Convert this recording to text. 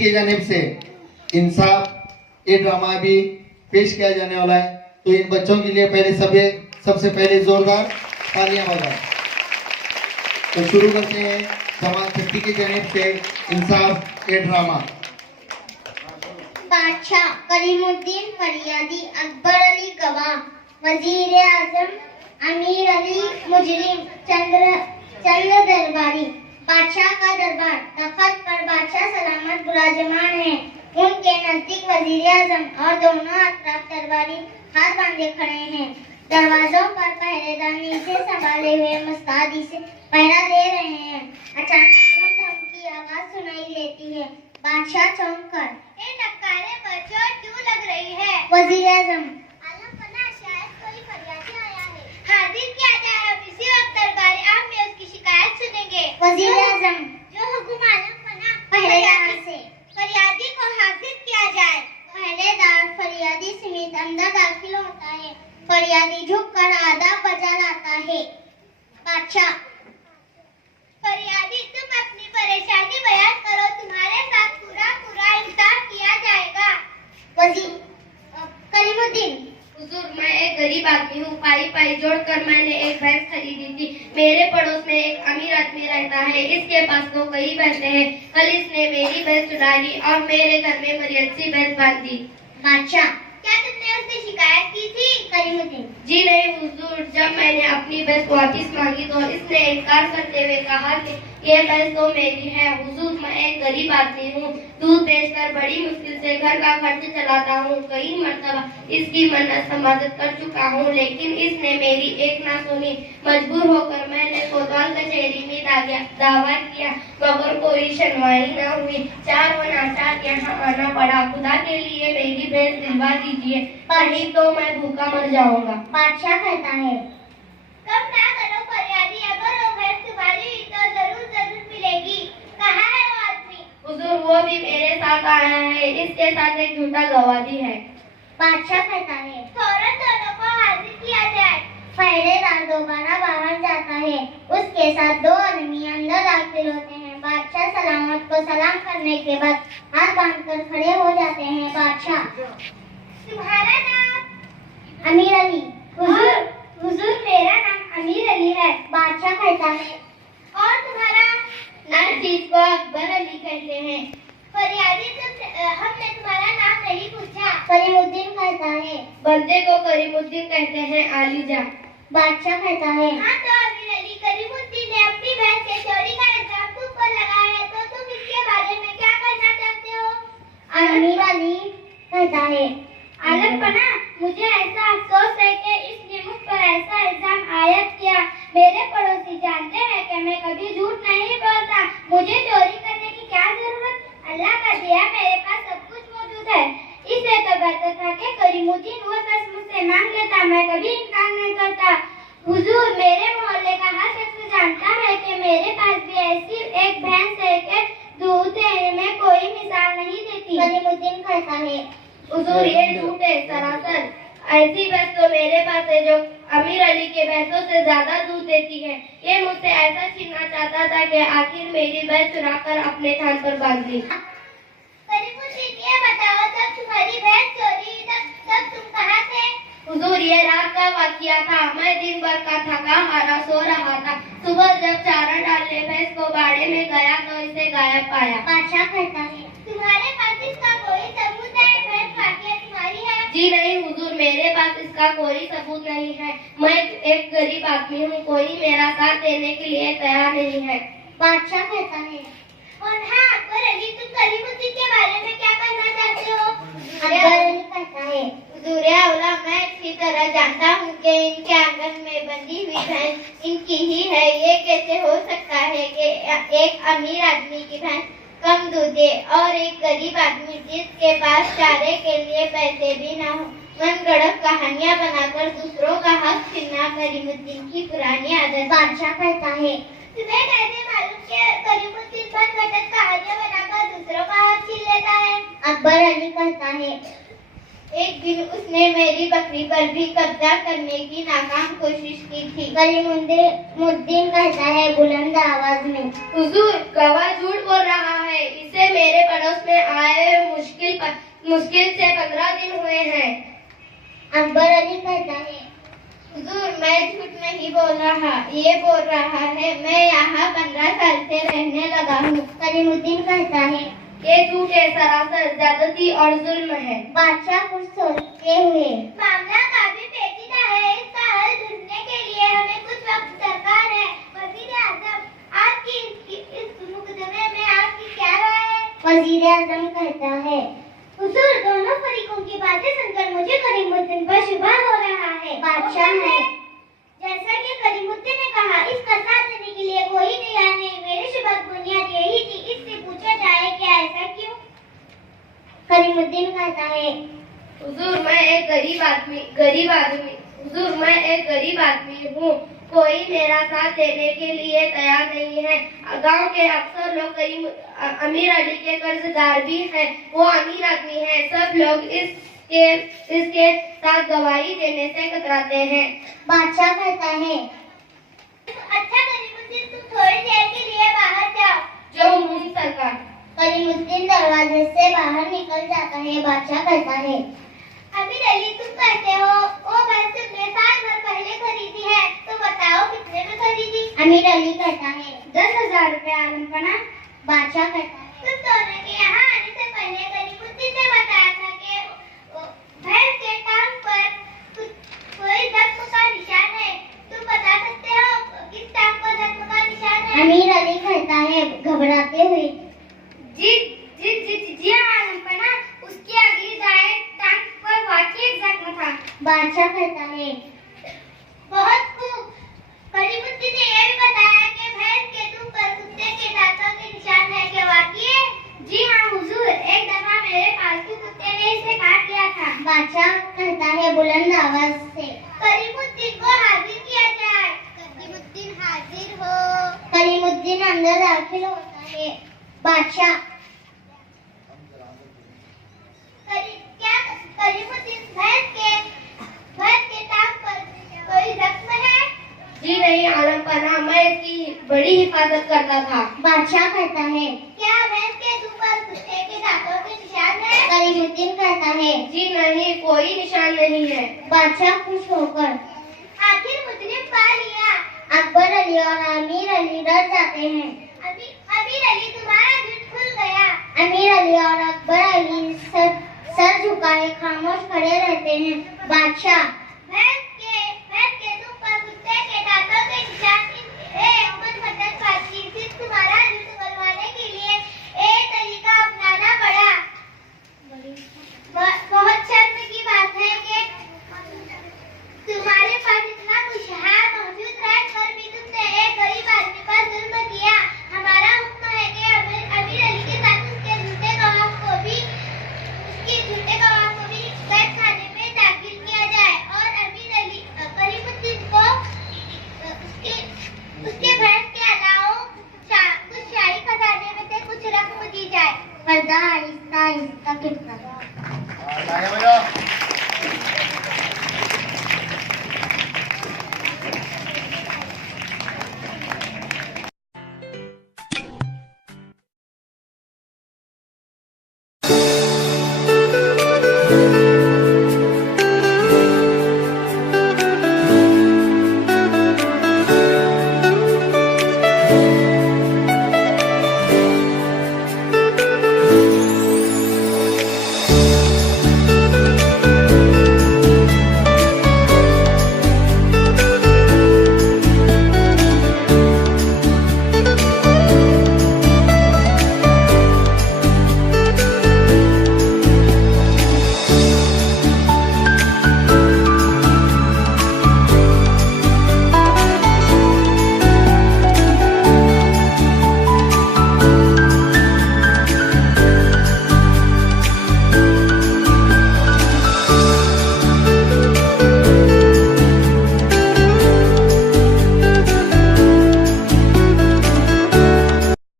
की जानिब से इंसाफ ये ड्रामा भी पेश किया जाने वाला है। तो इन बच्चों के लिए सबसे पहले जोरदार तालियां बजाएं। तो शुरू करते हैं समाज शक्ति की जानिब से इंसाफ ये ड्रामा। बादशाह करीमुद्दीन फरियादी, अकबर अली गवाह, वजीर आजम अमीर अली मुजरिम, चंद दरबारी। बादशाह का दरबार, तख्त पर बादशाह सलामत विराजमान है। उनके नजदीक वजीर आजम और दोनों अतराफ दरबारी हाथ बांधे खड़े हैं। दरवाजों पर पहरेदार नीचे संभाले हुए मुस्तादी से पहरा दे रहे हैं। अचानक धम की आवाज सुनाई देती है। बादशाह चौंक कर, ये नक्कारे पर चोट क्यों लग रही है? वजीर आजम, आलम पना, शायद कोई फरियादी आया है। हाजिर किया जाए, अब इसी वक्त दरबार आम में उसकी शिकायत सुनेंगे। वजीर आजम, जो हुक्म आलम पना, पहरेदार से फरियादी को हाजिर किया जाए। पहरेदार फरियादी समेत अंदर दाखिल होता है। फरियादी झुककर आदाब बजा लाता है। बादशाह, फरियादी तुम अपनी परेशानी बयान करो, तुम्हारे साथ पूरा इंसाफ किया जाएगा। वजीर करीमुद्दीन, हुजूर, मैं एक गरीब आदमी हूँ। पाई जोड़कर मैंने एक भैंस खरीदी थी। मेरे पड़ोस में एक अमीर आदमी रहता है। इसके पास तो कई भैंसें हैं। कल इसने मेरी भैंस चुरा ली और मेरे घर में मरियत सी भैंस बांध दी। बादशाह, क्या तुमने उससे शिकायत की थी? करीमुद्दीन, जी नहीं हुजूर, जब मैंने अपनी भैंस वापस मांगी तो इसने इनकार करते हुए कहा कि ये भैंस तो मेरी है। हुजूर, मैं एक गरीब आदमी हूँ। दूध बेचकर बड़ी मुश्किल से घर का खर्च चलाता हूँ। कई मर्तबा इसकी मन्नत समाजत कर चुका हूँ, लेकिन इसने मेरी एक ना सुनी। मजबूर होकर मैंने कोतवाल कचहरी में दावा किया, मगर कोई सुनवाई न हुई। चार वनाचार यहाँ आना पड़ा। खुदा के लिए मेरी भैंस दिलवा दीजिए, नहीं तो मैं भूखा मर जाऊंगा। बादशाह कहता है, कब ना करो फरियादी, अगर वो भैंस तुम्हारी हुई तो जरूर मिलेगी। कहाँ है वो आदमी? हुजूर, वो भी मेरे साथ आया है। इसके साथ एक झूठा गवाही है। बादशाह कहता है, फौरन दोनों को हाजिर किया जाए। पहरेदार दोबारा बाहर जाता है। उसके साथ दो आदमी अंदर दाखिल होते हैं। बादशाह सलामत को सलाम करने के बाद हाथ बांधकर खड़े हो जाते हैं। बादशाह, तुम्हारा नाम? अमीर अली। हुजूर, मेरा नाम अमीर अली है। बादशाह कहता है, और तुम्हारा? इस चीज को अकबर अली कहते हैं। फरियादी, हमने तुम्हारा नाम नहीं पूछा। करीमुद्दीन कहता है, बंदे को करीमुद्दीन कहते हैं। आलीजा। बादशाह कहता है, हाँ तो अमीर अली, करीमुद्दीन ने अपनी भैंस के चोरी का इल्जाम तुम पर लगाया है, तो तुम इसके बारे में क्या कहना चाहते हो? अमीर अली कहता है, आलम पना, मुझे ऐसा अफसोस है कि इसने मुझ पर ऐसा इल्जाम आयद किया। मेरे पड़ोसी जानते हैं कि मैं कभी झूठ नहीं बोलता। मुझे चोरी करने की क्या जरूरत? अल्लाह का दिया मेरे पास सब कुछ मौजूद है। इससे तो बेहतर था कि करीमुद्दीन वो बस मुझसे मांग लेता, मैं कभी इनकार नहीं करता। हुजूर, मेरे मोहल्ले का हर शख्स जानता है कि मेरे पास भी ऐसी एक भैंस है कि दूध देने में कोई मिसाल नहीं देती। करीमुद्दीन कहता है, हुजूर, ये झूठ है सरासर। ऐसी भैंस तो मेरे पास है जो अमीर अली के भैंसों से ज्यादा दूध देती है। ये मुझसे ऐसा छीनना चाहता था कि आखिर मेरी भैंस चुरा कर अपने थान पर बांध दी। करीमुद्दीन, ये बताओ, जब तुम्हारी भैंस चोरी तब तुम कहाँ थे? हुजूर, ये रात का वाकया था। मैं दिन भर का थका हारा सो रहा था। सुबह जब चारा डालने भैंस को बाड़े में गया तो इसे गायब पाया। बादशाह कहता है, तुम्हारे पास इसका कोई सबूत है? भैंस वाकया तुम्हारी है? जी नहीं हुजूर, मेरे पास इसका कोई सबूत नहीं है। मैं एक गरीब आदमी हूँ, कोई मेरा साथ देने के लिए तैयार नहीं है। बादशाह कहता है, और हाँ अकबर अली, तुम करीमुद्दीन के बारे में क्या कहना चाहते हो? अकबर अली कहता है, हुजूर औला, मैं अच्छी तरह जानता हूँ कि इनके आंगन में बंधी हुई भैंस इनकी ही है। ये कैसे हो सकता है कि एक अमीर आदमी की भैंस कम दूध दे और एक गरीब आदमी जिसके पास चारे के लिए पैसे भी ना हो मनगढ़ंत कहानियाँ बनाकर दूसरों का हक छीनना करीमुद्दीन की पुरानी आदत। बादशाह कहता है, तुम्हें कैसे मालूम कि करीमुद्दीन मनगढ़ंत कहानियाँ बनाकर दूसरों का हक छीन लेता है? अकबर अली कहता है, एक दिन उसने मेरी बकरी पर भी कब्जा करने की नाकाम कोशिश की थी। कलीमुद्दीन कहता है बुलंद आवाज में, हुजूर, गवाह झूठ बोल रहा है। इसे मेरे पड़ोस में आए हुए मुश्किल से 15 दिन हुए हैं। अकबर अली कहता है, हुजूर, मैं झूठ नहीं बोल रहा, ये बोल रहा है मैं यहाँ 15 साल से रहने लगा हूँ। कलीमुद्दीन कहता है, ये झूठ है, सरासर ज्यादती और जुल्म है। बादशाह कुछ सोचते हुए, मामला काफी पेचीदा है, इसका हल ढूंढने के लिए हमें कुछ वक्त दरकार है। वजीर आजम, आपकी इस मुकदमे में आपकी क्या राय है? वजीर आजम कहता है, हुजूर, दोनों फरीकों की बातें सुनकर मुझे कलीमुद्दीन पर शुबा हो रहा है। बादशाह है, जैसा कि कलीमुद्दीन ने कहा, इसका साथ देने के लिए कोई तैयार नहीं। मेरी शुबा की बुनियाद यही थी, इससे पूछा जाए क्या ऐसा क्यों? कलीमुद्दीन कहता है, हुजूर, मैं एक गरीब आदमी हूँ। कोई मेरा साथ देने के लिए तैयार नहीं है। गांव के अक्सर लोग अमीर अली के कर्जदार भी हैं। वो अमीर आदमी है। सब लोग इसके साथ गवाही देने से कतराते हैं। बादशाह कहता है, अच्छा कलीमुद्दीन, तुम थोड़ी देर के लिए बाहर जाओ। जो हुकुम सरकार। कलीमुद्दीन दरवाजे से बाहर निकल जाता है। बादशाह कहता है, अमीर अली, तुम कहते हो वो भैंस तुमने साल भर पहले खरीदी है, तो बताओ कितने में खरीदी? अमीर अली कहता है, 10,000 रुपए आलमपना। बादशाह कहता है, तुम दोनों के यहाँ आने से पहले कलीमुद्दीन ने बताया था कि भैंस के टांग पर कोई जख्म का निशान है। तुम बता सकते हो किस टांग पर जख्म का निशान है? अमीर अली कहता है घबराते हुए, जी आलमपना, उसकी अगली दाएं टांग पर वाकई जख्म था। बादशाह कहता है, बहुत खूब। कलीमुद्दीन ने यह भी बताया कि भैंस के दुम पर कुत्ते के दांतों के निशान है, क्या वाकई? जी हाँ हुजूर, एक दफा मेरे पालतू कुत्ते ने इसे काट लिया था। बादशाह कहता है बुलंद आवाज से, कलीमुद्दीन को हाजिर किया जाए। कलीमुद्दीन हाजिर हो। कलीमुद्दीन अंदर दाखिल होता है। बादशाह, क्या कलीमुद्दीन भैंस के टांग पर कोई जख्म है? जी नहीं आलमपना, मैं इसकी बड़ी हिफाजत करता था। बादशाह कहता है, क्या भैंस के दुम पर कुत्ते के दांतों के निशान है? कलीमुद्दीन कहता है, जी नहीं, कोई निशान नहीं है। बादशाह खुश होकर, आखिर मुजरिम पा लिया। अकबर अली और अमीर अली डर जाते हैं। अमीर अली, तुम्हारा झूठ खुल गया। अमीर अली और अकबर अली सर झुकाए खामोश खड़े रहते हैं। बादशाह, भैंस